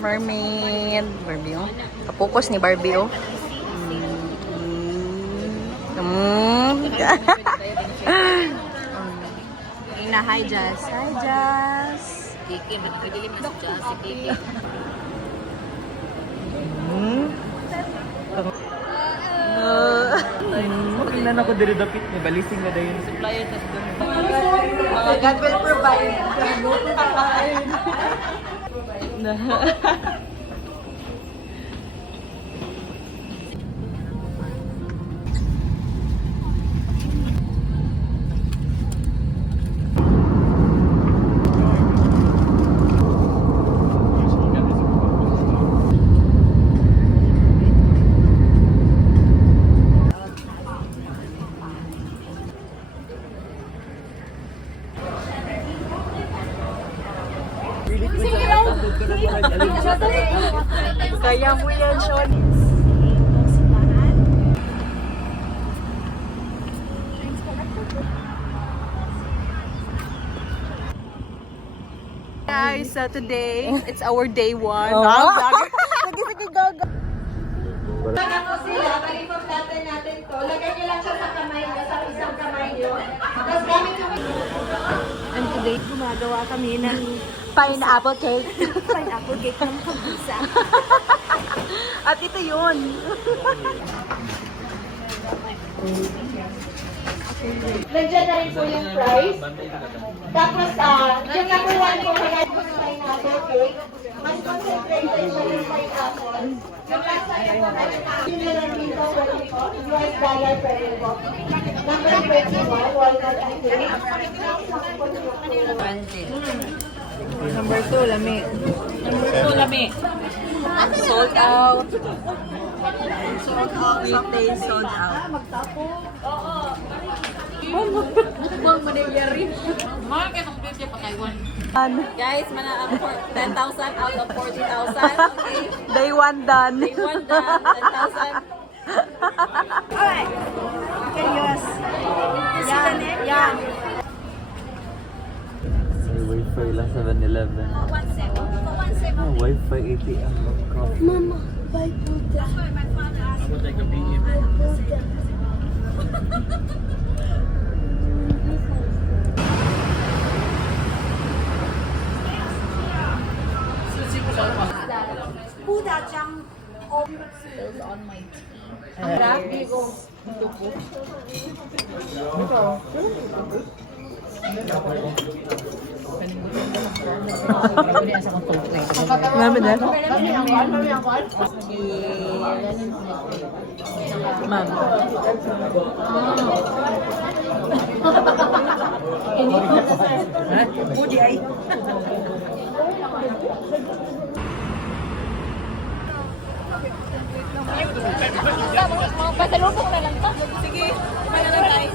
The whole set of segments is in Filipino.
Mermaid. Barbie, oh. Kapokus ni Barbie, oh. Ina, hi, Jazz. Hi, Jazz. Kiki, nagpagili mas Jazz si Kiki. Tingnan ako diri dapit ni balising na dayon. Supplier tas doon. God will provide. Kaya mo yan, Sean. Guys, today, it's our day 1. Sige, gaga. Lagyan ko sila, pa-reform natin to. Lagay nyo lang siya sa kamay nyo, sa isang kamay nyo. Tapos gamit yung... And today, gumagawa kami ng Pineapple cake. pineapple cake ng pag-isa. At ito yun. Nandiyan na rin po yung price. Tapos, yung number 1 po, kaya yung pineapple cake. Mas concentrated siya yung pineapple. Yung last time po, similar dito, pwede po. US dollar pwede po. Number 21, walnut and cake. Number 2, lami. Number 2, lami. Sold out. Weekday sold out. Bang manayari. Mga kanong video pa kayo. Guys, mana 10,000 out of 40,000. Okay. Day 1 done. Day 1 done, 10,000. Alright. Okay, yes. Yeah. May wifi lang 7-Eleven. Oh, wifi ATM. Mama, buy Buddha. Ako tayo kapihin. Buddha jump. Spills on my tea. Ang grabe ko. Namin na? Ma'am. Budi ay. Pasalubong na lang to. Sige, wala lang tayo.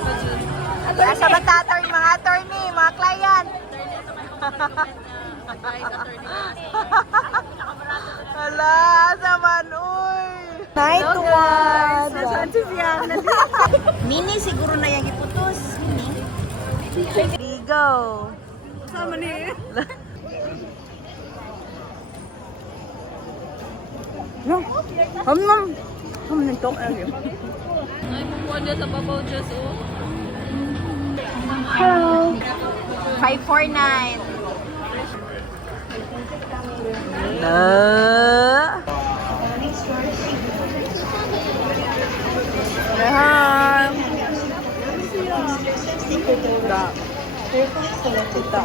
Sa mga attorney, mga client. Hala, saman, uy. Night one. Nasaan si Siang? Mini siguro na yung iputos. Ligo. Sama ni. Nagtok lagi. Ay, pupuan dyan sa babaw dyan, oh. Hello. 549. Kita